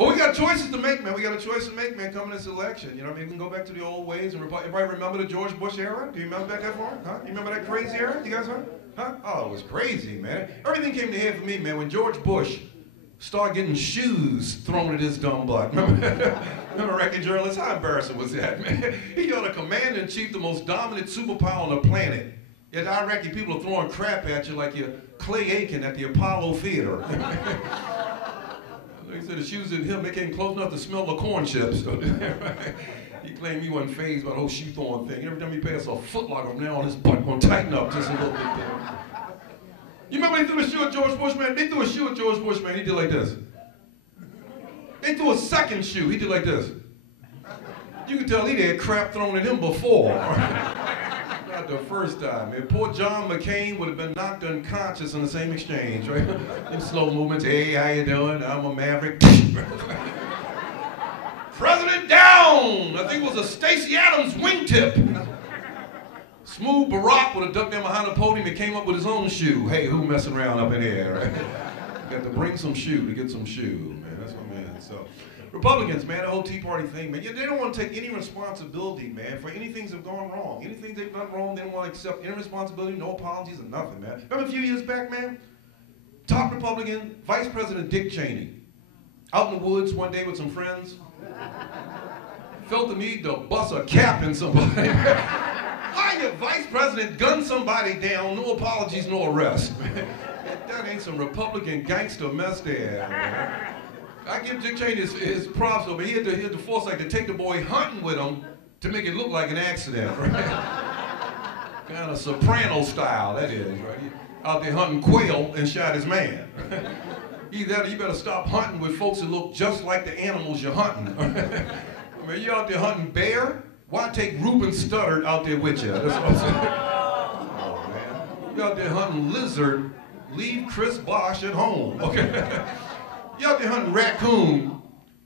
But we got choices to make, man. We got a choice to make, man, coming this election. You know what I mean? We can go back to the old ways. And everybody remember the George Bush era? Do you remember back that far? Huh? You remember that crazy era? You guys, huh? Oh, it was crazy, man. Everything came to head for me, man, when George Bush started getting shoes thrown at his dumb butt. Remember Wrecking Journalist? How embarrassing was that, man? He ought to commander-in-chief, the most dominant superpower on the planet. Yet the Iraqi people are throwing crap at you like you're Clay Aiken at the Apollo Theater. He said the shoes didn't hit him, they came close enough to smell the corn chips. He claimed he wasn't fazed by the whole shoe throwing thing. Every time he passed a footlocker from now on, his butt gonna tighten up just a little bit there. You remember they threw a shoe at George Bush, man? They threw a shoe at George Bush, man. He did like this. They threw a second shoe. He did like this. You can tell he had crap thrown at him before. Not the first time, man. Poor John McCain would have been knocked unconscious in the same exchange, right? In slow movements. Hey, how you doing? I'm a maverick. President down! I think it was a Stacey Adams wingtip. Smooth Barack would have ducked down behind the podium and came up with his own shoe. Hey, who messing around up in here, right? Got to bring some shoe to get some shoe, man. That's what man. So, Republicans, man, the whole Tea Party thing, man, they don't want to take any responsibility, man, for anything that's gone wrong. Anything they've done wrong, they don't want to accept any responsibility, no apologies, or nothing, man. Remember a few years back, man? Top Republican, Vice President Dick Cheney, out in the woods one day with some friends, felt the need to bust a cap in somebody. How your vice president gunned somebody down, no apologies, no arrest. That ain't some Republican gangster mess there, man. I give Dick Cheney his props, but he had the foresight to take the boy hunting with him to make it look like an accident, right? Kind of Soprano style, that is, right? He out there hunting quail and shot his man. You better stop hunting with folks that look just like the animals you're hunting. I mean, you out there hunting bear? Why take Reuben Studdard out there with you? That's what I'm saying. Oh, man. You out there hunting lizard, leave Chris Bosh at home, okay? You out there hunting raccoon,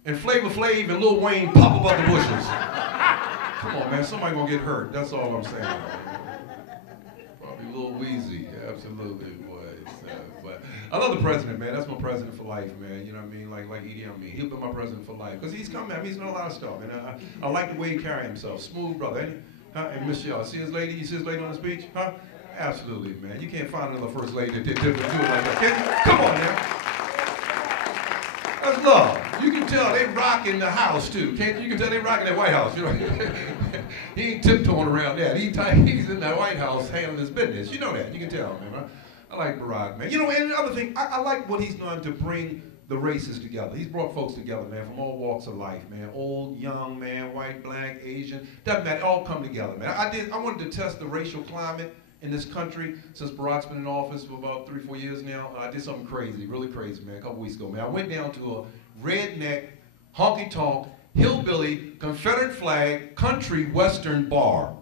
and Flavor Flav and Lil Wayne pop up out the bushes. Come on, man, somebody gonna get hurt. That's all I'm saying. Probably Lil Weezy, absolutely, boy. But I love the president, man. That's my president for life, man. You know what I mean? Like Edie Amin. He'll be my president for life. Because he's coming at me, he's done a lot of stuff. And I like the way he carries himself. Smooth brother, ain't he? Huh? And Michelle, see his lady? You see his lady on the speech? Huh? Absolutely, man. You can't find another first lady that did do it like that. Can you? Come on, man. That's love. You can tell they rocking the house, too. Can't you? You can tell they rocking that White House. You know? He ain't tiptoeing around that. He's in that White House handling his business. You know that. You can tell, man. Right? I like Barack, man. You know, and the other thing, I like what he's done to bring the races together. He's brought folks together, man, from all walks of life, man. Old, young, man, white, black, Asian. Doesn't matter. All come together, man. I wanted to test the racial climate in this country since Barack's been in office for about 3-4 years now. I did something crazy, really crazy, man, a couple weeks ago, man. I went down to a redneck, honky-tonk, hillbilly, Confederate flag, country western bar.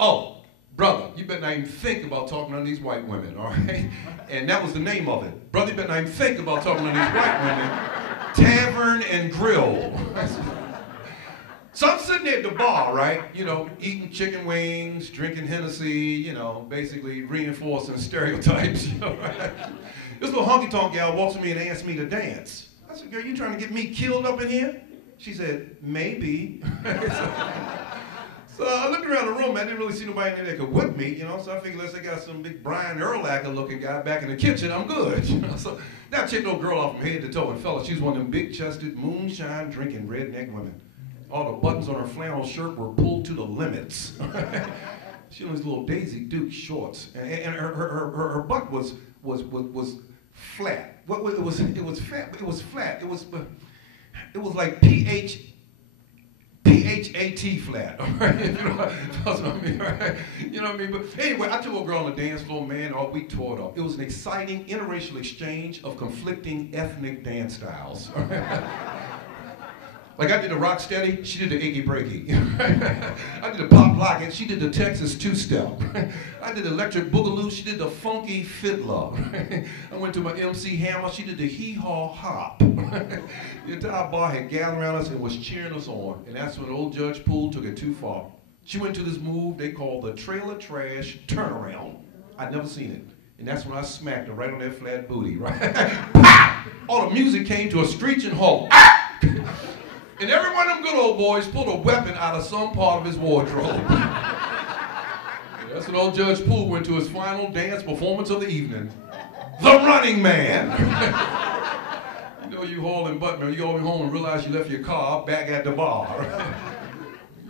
Oh. Brother, you better not even think about talking to these white women, all right? And that was the name of it. Brother, you better not even think about talking to these white women. Tavern and Grill. So I'm sitting there at the bar, right? You know, eating chicken wings, drinking Hennessy, you know, basically reinforcing stereotypes, you know, right? This little honky-tonk gal walks to me and asks me to dance. I said, girl, you trying to get me killed up in here? She said, maybe. So I looked around the room, I didn't really see nobody in there that could whip me, you know, so I figured unless I got some big Brian Urlacher looking guy back in the kitchen, I'm good, you know. So that chick, no girl off from head to toe, and fella, she was one of them big-chested, moonshine drinking redneck women. All the buttons on her flannel shirt were pulled to the limits. She had these little Daisy Duke shorts, and her butt was flat. It was fat. It was flat. It was like PHAT flat, all right? You know what I mean, right? You know what I mean? But anyway, I took a girl on the dance floor, man, we tore it up. It was an exciting interracial exchange of conflicting ethnic dance styles. All right? Like I did the rock steady, she did the achy breaky. I did the pop lock, and she did the Texas two-step. I did the electric boogaloo, she did the funky fiddler. I went to my MC Hammer, she did the hee-haw hop. The entire bar had gathered around us and was cheering us on. And that's when old Judge Poole took it too far. She went to this move they call the trailer trash turnaround. I'd never seen it. And that's when I smacked her right on that flat booty, right? Pow! All the music came to a screeching halt. Ah! And every one of them good old boys pulled a weapon out of some part of his wardrobe. That's when old Judge Poole went to his final dance performance of the evening. The Running Man. You know you hauling butt, man. You go home and realize you left your car back at the bar.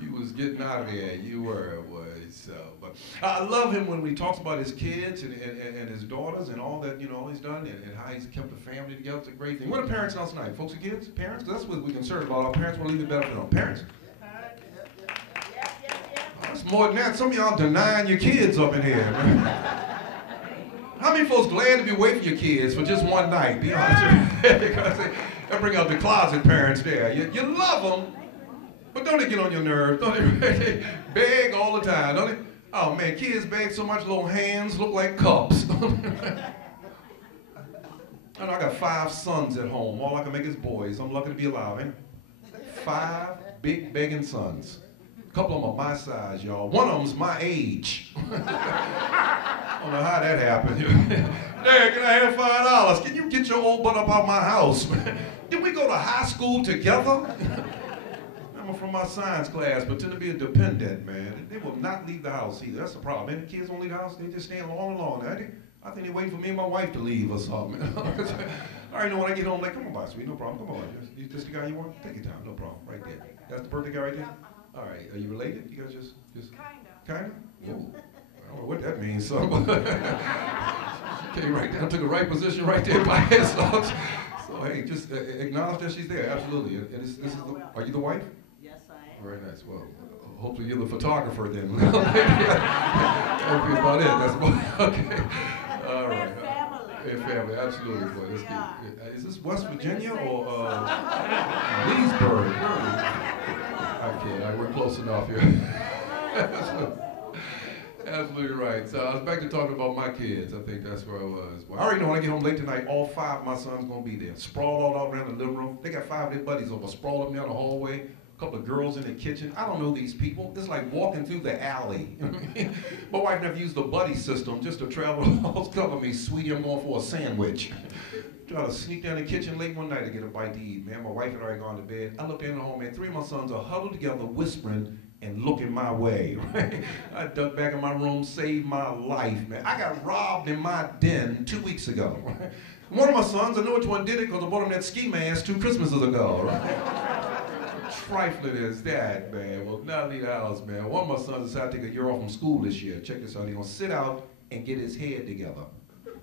You was getting out of there. You were. But I love him when he talks about his kids and his daughters and all that, you know, he's done and how he's kept the family together. It's a great thing. What are parents now tonight? Folks and kids? Parents? That's what we're concerned about. Our parents want to leave it better for them. Parents? Oh, that's more than that. Some of y'all denying your kids up in here. How many folks glad to be away from your kids for just one night? Be honest with you. Because they bring out the closet parents there. You love them. But don't they get on your nerves? Don't they beg all the time? Don't they? Oh man, kids beg so much, little hands look like cups. I know I got 5 sons at home. All I can make is boys. I'm lucky to be alive, ain't I? 5 big begging sons. A couple of them are my size, y'all. One of them's my age. I don't know how that happened. Dad, can I have $5? Can you get your old butt up out my house? Did we go to high school together? I'm from my science class, but tend to be a dependent, man. They will not leave the house either. That's the problem. Man, the kids don't leave the house. They just stay long and long. I think they're waiting for me and my wife to leave or something. I already know when I get home, like, come on by, sweet, no problem. Come on. Is this the guy you want? Take your time, no problem. Right there. That's the birthday guy right there? All right. Are you related? You guys just Kinda? Ooh. I don't know what that means, son. She came right down, took a right position right there by herself. So, hey, just acknowledge that she's there. Absolutely. And this is are you the wife? Very nice. Well, hopefully you're the photographer then. That'll be about it. That's about, okay. All right. Family. Absolutely. Boy, that's good. Is this West Virginia or Leesburg? We're close enough here. Absolutely right. So I was back to talking about my kids. I think that's where I was. Well, I already know when I get home late tonight, all 5 of my sons going to be there. Sprawled all out around the living room. They got 5 of their buddies over, sprawled up down the hallway. Couple of girls in the kitchen. I don't know these people. It's like walking through the alley. My wife never used the buddy system just to travel. Almost cover me, sweetie, I'm going for a sandwich. Try to sneak down the kitchen late one night to get a bite to eat, man. My wife had already gone to bed. I looked in the home, man. 3 of my sons are huddled together, whispering and looking my way. Right? I ducked back in my room, saved my life, man. I got robbed in my den 2 weeks ago. Right? One of my sons, I know which one did it because I bought him that ski mask 2 Christmases ago. Right? Trifling as that, man. Well, not leave the house, man. One of my sons decided to take a year off from school this year. Check this out. He's going to sit out and get his head together. Okay.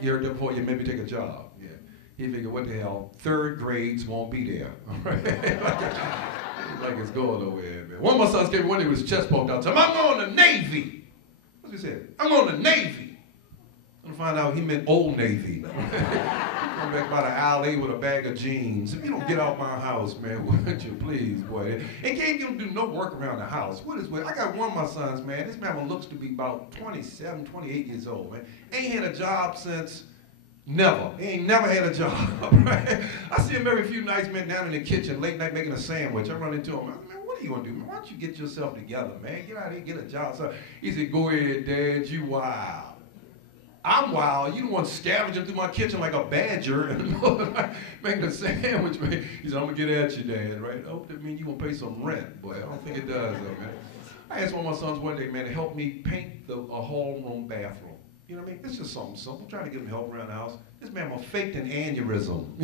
You heard that before? You maybe take a job. Yeah. He figured, what the hell? 3rd grades won't be there. like it's going nowhere, man. One of my sons came one day with his chest poked out. Told him, I'm going to Navy. What's he said? I'm going to Navy. I'm going to find out he meant Old Navy. Come back by the alley with a bag of jeans. If you don't get out my house, man, would you please, boy? And can't even do no work around the house. What is what? I got one of my sons, man. This man looks to be about 27, 28 years old, man. Ain't had a job since never. He ain't never had a job, right? I see him every few nights, man, down in the kitchen, late night making a sandwich. I run into him. I said, man, what are you going to do, man? Why don't you get yourself together, man? Get out here, get a job. So he said, go ahead, Dad, you wild. I'm wild. You don't want scavenging through my kitchen like a badger and making a sandwich, man. He said, I'm going to get at you, Dad, right? Oh, that mean you going to pay some rent, boy. I don't think it does, though, man. I asked one of my sons one day, man, to help me paint a hall room bathroom. You know what I mean? It's just something simple. Trying to get him help around the house. This man faked an aneurysm.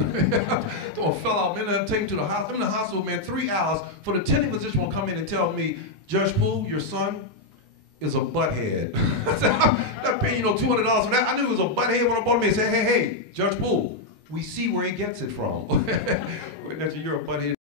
Fell out, man, and take him to the hospital. I'm in the hospital, man, 3 hours for the attending physician will come in and tell me, Judge Poole, your son is a butthead. I said, I'm not paying you $200 for that. I knew he was a butthead when I bought him. He said, hey, Judge Poole, we see where he gets it from. You're a butthead.